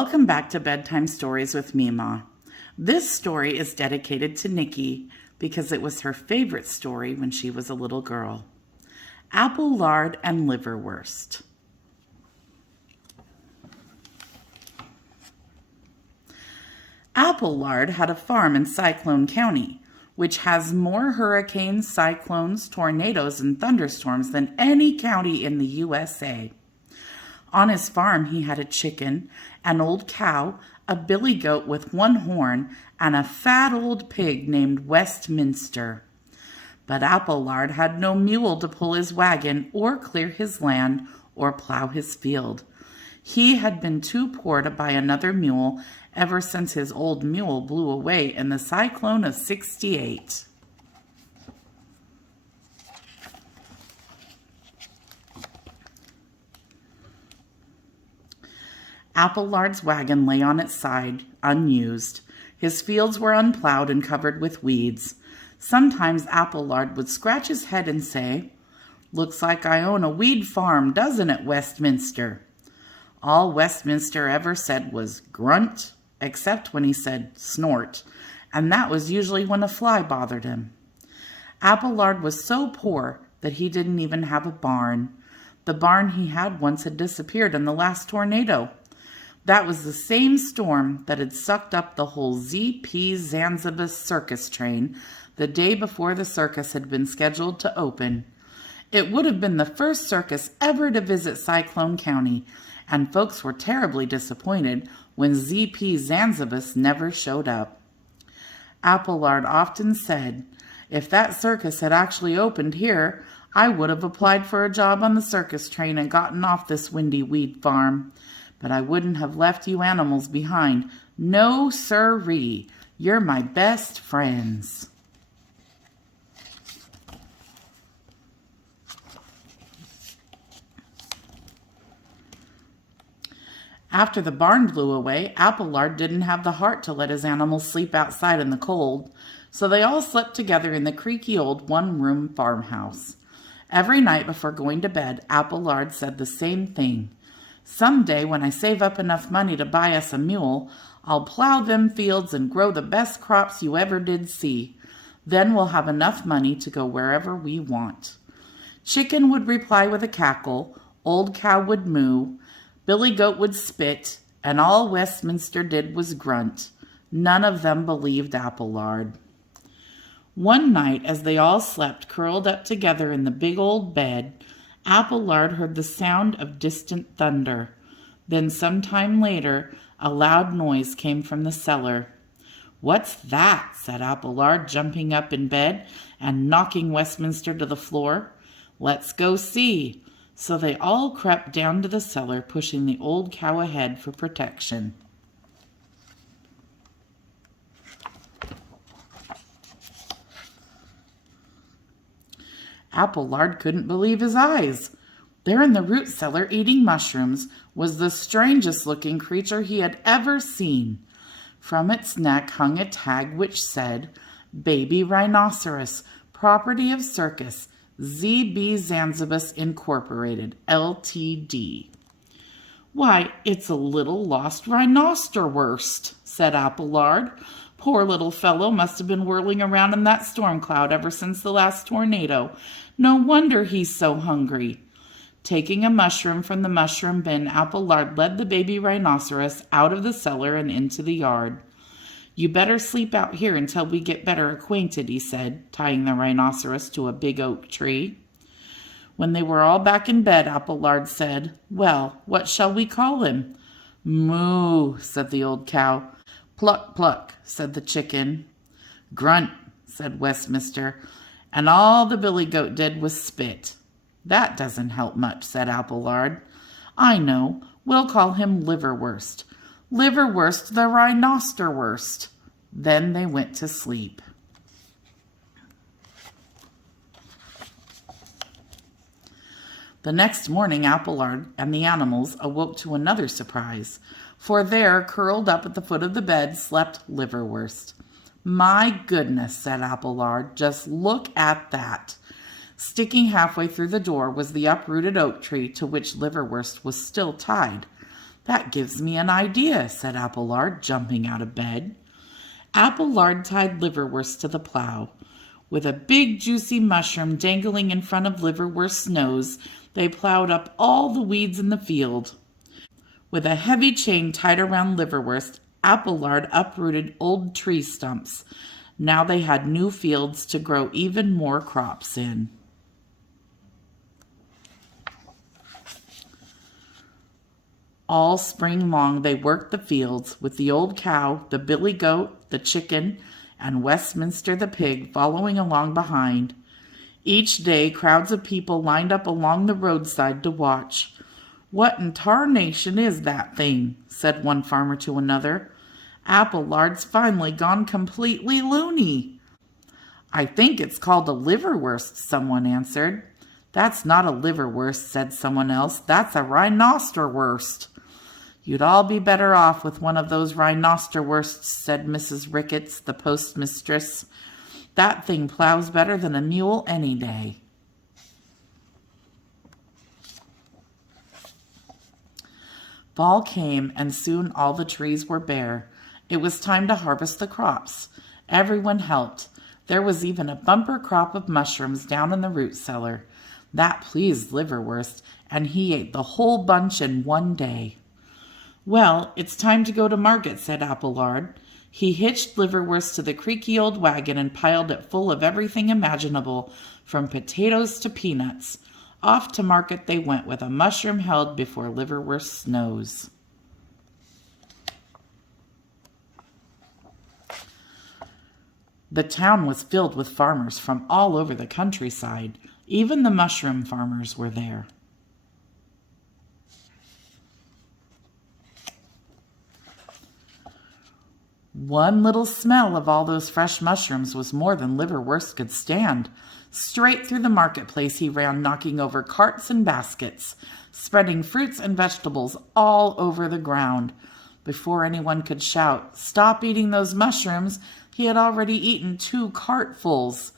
Welcome back to Bedtime Stories with Mima. This story is dedicated to Nikki because it was her favorite story when she was a little girl. Applelard and Liverwurst. Applelard had a farm in Cyclone County, which has more hurricanes, cyclones, tornadoes, and thunderstorms than any county in the USA. On his farm, he had a chicken, an old cow, a billy goat with one horn, and a fat old pig named Westminster. But Applelard had no mule to pull his wagon or clear his land or plow his field. He had been too poor to buy another mule ever since his old mule blew away in the cyclone of '68. Applelard's wagon lay on its side, unused. His fields were unplowed and covered with weeds. Sometimes Applelard would scratch his head and say, "Looks like I own a weed farm, doesn't it, Westminster?" All Westminster ever said was grunt, except when he said snort, and that was usually when a fly bothered him. Applelard was so poor that he didn't even have a barn. The barn he had once had disappeared in the last tornado. That was the same storm that had sucked up the whole Z.P. Zanzibus circus train the day before the circus had been scheduled to open. It would have been the first circus ever to visit Cyclone County, and folks were terribly disappointed when Z.P. Zanzibus never showed up. Applelard often said, "If that circus had actually opened here, I would have applied for a job on the circus train and gotten off this windy weed farm. But I wouldn't have left you animals behind. No, sirree. You're my best friends." After the barn blew away, Applelard didn't have the heart to let his animals sleep outside in the cold, so they all slept together in the creaky old one-room farmhouse. Every night before going to bed, Applelard said the same thing. "Someday, when I save up enough money to buy us a mule, I'll plow them fields and grow the best crops you ever did see. Then we'll have enough money to go wherever we want." Chicken would reply with a cackle, old cow would moo, billy goat would spit, and all Westminster did was grunt. None of them believed Applelard. One night, as they all slept curled up together in the big old bed, Applelard heard the sound of distant thunder. Then some time later, a loud noise came from the cellar. "What's that?" said Applelard, jumping up in bed and knocking Westminster to the floor. "Let's go see." So they all crept down to the cellar, pushing the old cow ahead for protection. Applelard couldn't believe his eyes. There in the root cellar, eating mushrooms, was the strangest looking creature he had ever seen. From its neck hung a tag which said, "Baby Rhinoceros, Property of Circus, Z.B. Zanzibus Incorporated, Ltd." "Why, it's a little lost rhinosterwurst," said Applelard. "Poor little fellow must have been whirling around in that storm cloud ever since the last tornado. No wonder he's so hungry." Taking a mushroom from the mushroom bin, Applelard led the baby rhinoceros out of the cellar and into the yard. "You better sleep out here until we get better acquainted," he said, tying the rhinoceros to a big oak tree. When they were all back in bed, Applelard said, "Well, what shall we call him?" "Moo," said the old cow. "Pluck, pluck," said the chicken. "Grunt," said Westminster, and all the billy goat did was spit. "That doesn't help much," said Applelard. "I know. We'll call him Liverwurst. Liverwurst the rhinosterwurst." Then they went to sleep. The next morning, Applelard and the animals awoke to another surprise, for there, curled up at the foot of the bed, slept Liverwurst. "My goodness," said Applelard, "just look at that." Sticking halfway through the door was the uprooted oak tree to which Liverwurst was still tied. That gives me an idea, said Applelard, jumping out of bed. Applelard tied Liverwurst to the plow. With a big juicy mushroom dangling in front of Liverwurst's nose, they plowed up all the weeds in the field. With a heavy chain tied around Liverwurst, Applelard uprooted old tree stumps. Now they had new fields to grow even more crops in. All spring long they worked the fields, with the old cow, the billy goat, the chicken, and Westminster the pig following along behind. Each day crowds of people lined up along the roadside to watch. "What in tarnation is that thing?" said one farmer to another. "Applelard's finally gone completely loony." "I think it's called a liverwurst," someone answered. "That's not a liverwurst," said someone else. "That's a rhinosterwurst." "You'd all be better off with one of those rhinosterwursts," said Mrs. Ricketts, the postmistress. "That thing plows better than a mule any day." Fall came, and soon all the trees were bare. It was time to harvest the crops. Everyone helped. There was even a bumper crop of mushrooms down in the root cellar. That pleased Liverwurst, and he ate the whole bunch in one day. "Well, it's time to go to market," said Applelard. He hitched Liverwurst to the creaky old wagon and piled it full of everything imaginable, from potatoes to peanuts. Off to market they went with a mushroom held before Liverwurst's nose. The town was filled with farmers from all over the countryside. Even the mushroom farmers were there. One little smell of all those fresh mushrooms was more than Liverwurst could stand. Straight through the marketplace he ran, knocking over carts and baskets, spreading fruits and vegetables all over the ground. Before anyone could shout, "Stop eating those mushrooms," he had already eaten 2 cartfuls.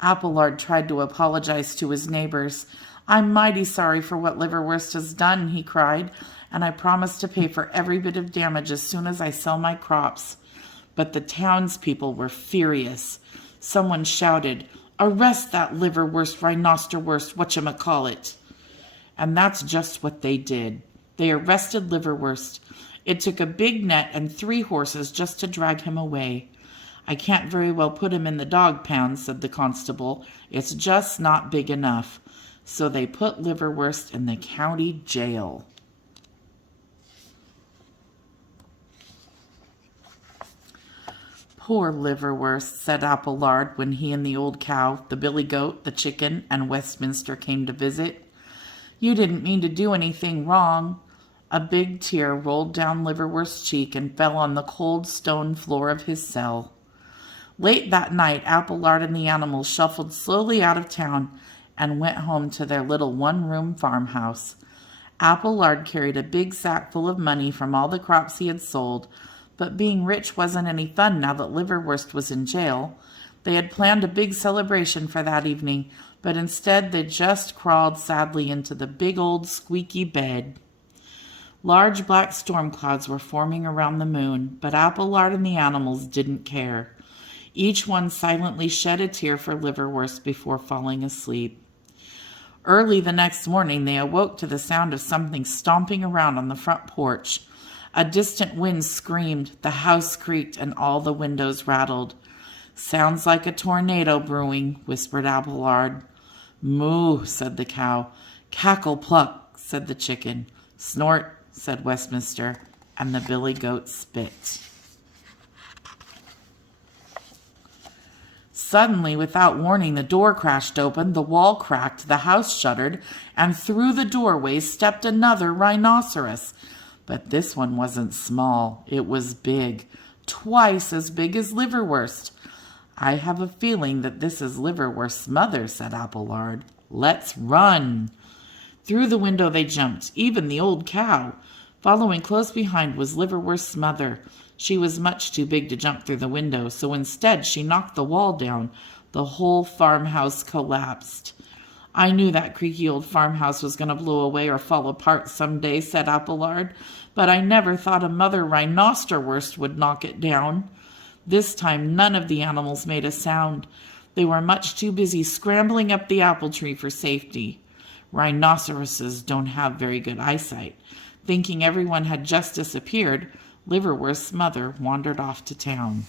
Applelard tried to apologize to his neighbors. "I'm mighty sorry for what Liverwurst has done," he cried, "and I promise to pay for every bit of damage as soon as I sell my crops." But the townspeople were furious. Someone shouted, "Arrest that Liverwurst, rhinosterwurst, whatchamacallit." And that's just what they did. They arrested Liverwurst. It took a big net and 3 horses just to drag him away. "I can't very well put him in the dog pound," said the constable. "It's just not big enough." So they put Liverwurst in the county jail. "Poor Liverwurst," said Applelard when he and the old cow, the billy goat, the chicken, and Westminster came to visit. "You didn't mean to do anything wrong." A big tear rolled down Liverwurst's cheek and fell on the cold stone floor of his cell. Late that night, Applelard and the animals shuffled slowly out of town and went home to their little one-room farmhouse. Applelard carried a big sack full of money from all the crops he had sold, but being rich wasn't any fun now that Liverwurst was in jail. They had planned a big celebration for that evening, but instead they just crawled sadly into the big old squeaky bed. Large black storm clouds were forming around the moon, but Applelard and the animals didn't care. Each one silently shed a tear for Liverwurst before falling asleep. Early the next morning they awoke to the sound of something stomping around on the front porch. A distant wind screamed, the house creaked, and all the windows rattled. "Sounds like a tornado brewing," whispered Applelard. "Moo," said the cow. "Cackle pluck," said the chicken. "Snort," said Westminster, and the billy goat spit. Suddenly, without warning, the door crashed open, the wall cracked, the house shuddered, and through the doorway stepped another rhinoceros. But this one wasn't small. It was big, twice as big as Liverwurst. "I have a feeling that this is Liverwurst's mother," said Applelard. "Let's run." Through the window they jumped, even the old cow. Following close behind was Liverwurst's mother. She was much too big to jump through the window, so instead she knocked the wall down. The whole farmhouse collapsed. I knew that creaky old farmhouse was going to blow away or fall apart some day, said Applelard, but I never thought a mother rhinosterwurst would knock it down. This time none of the animals made a sound. They were much too busy scrambling up the apple tree for safety. Rhinoceroses don't have very good eyesight. Thinking everyone had just disappeared, Liverwurst's mother wandered off to town.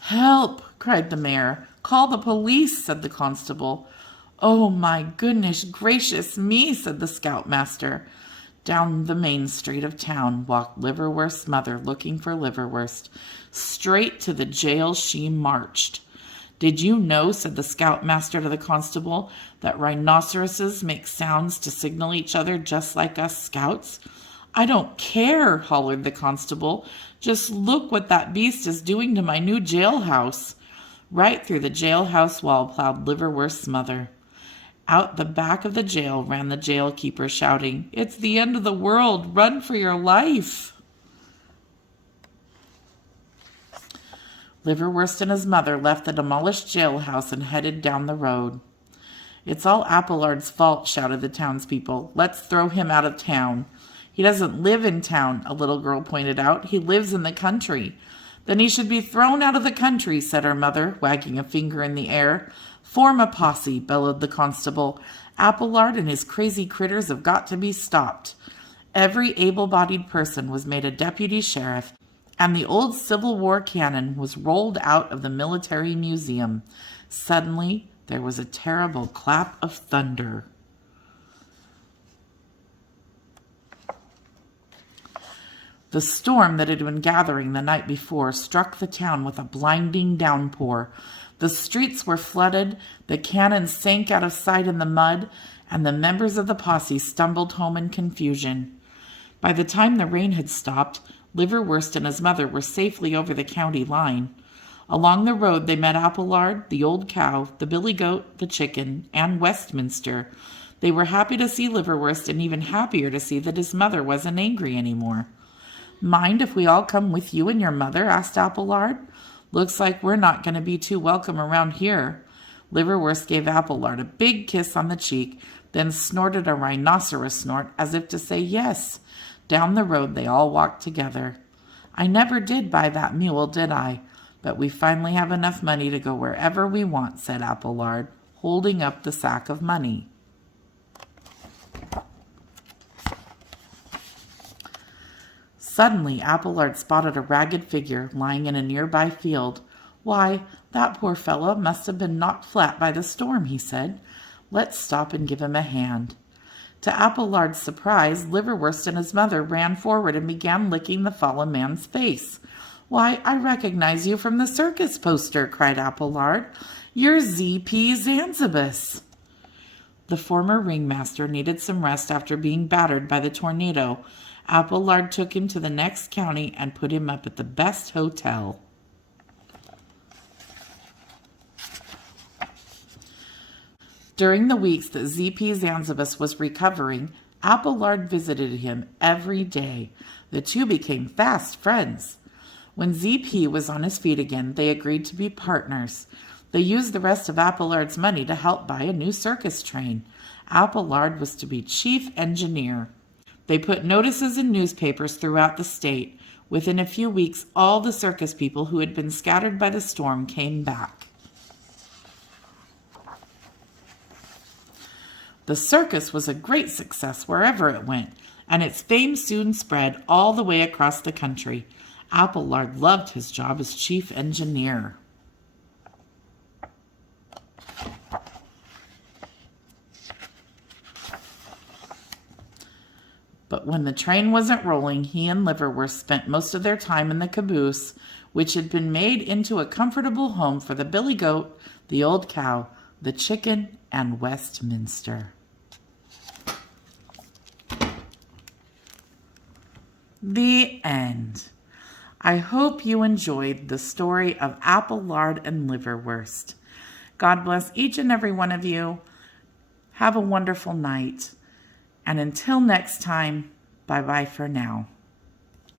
"Help!" cried the mayor. "Call the police," said the constable. "Oh, my goodness gracious me," said the scoutmaster. Down the main street of town walked Liverwurst's mother looking for Liverwurst. Straight to the jail she marched. "Did you know," said the scoutmaster to the constable, "that rhinoceroses make sounds to signal each other just like us scouts?" "I don't care," hollered the constable. "Just look what that beast is doing to my new jailhouse." Right through the jailhouse wall plowed Liverwurst's mother. Out the back of the jail ran the jailkeeper, shouting, "It's the end of the world! Run for your life!" Liverwurst and his mother left the demolished jailhouse and headed down the road. "It's all Applelard's fault," shouted the townspeople. "Let's throw him out of town." "He doesn't live in town," a little girl pointed out. "He lives in the country." "Then he should be thrown out of the country," said her mother, wagging a finger in the air. "Form a posse," bellowed the constable. "Applelard and his crazy critters have got to be stopped." Every able-bodied person was made a deputy sheriff, and the old Civil War cannon was rolled out of the military museum. Suddenly, there was a terrible clap of thunder. The storm that had been gathering the night before struck the town with a blinding downpour. The streets were flooded, the cannon sank out of sight in the mud, and the members of the posse stumbled home in confusion. By the time the rain had stopped, Liverwurst and his mother were safely over the county line. Along the road they met Applelard, the old cow, the billy goat, the chicken, and Westminster. They were happy to see Liverwurst and even happier to see that his mother wasn't angry anymore. "Mind if we all come with you and your mother?" asked Applelard. "Looks like we're not going to be too welcome around here." Liverwurst gave Applelard a big kiss on the cheek, then snorted a rhinoceros snort as if to say yes. Down the road they all walked together. "I never did buy that mule, did I? But we finally have enough money to go wherever we want," said Applelard, holding up the sack of money. Suddenly, Applelard spotted a ragged figure lying in a nearby field. "Why, that poor fellow must have been knocked flat by the storm," he said. "Let's stop and give him a hand." To Applelard's surprise, Liverwurst and his mother ran forward and began licking the fallen man's face. "Why, I recognize you from the circus poster," cried Applelard. "You're Z.P. Zanzibus." The former ringmaster needed some rest after being battered by the tornado. Applelard took him to the next county and put him up at the best hotel. During the weeks that Z.P. Zanzibus was recovering, Applelard visited him every day. The two became fast friends. When Z.P. was on his feet again, they agreed to be partners. They used the rest of Applelard's money to help buy a new circus train. Applelard was to be chief engineer. They put notices in newspapers throughout the state. Within a few weeks, all the circus people who had been scattered by the storm came back. The circus was a great success wherever it went, and its fame soon spread all the way across the country. Applelard loved his job as chief engineer. But when the train wasn't rolling, he and Liverwurst spent most of their time in the caboose, which had been made into a comfortable home for the billy goat, the old cow, the chicken, and Westminster. The end. I hope you enjoyed the story of Applelard and Liverwurst. God bless each and every one of you. Have a wonderful night. And until next time, bye-bye for now.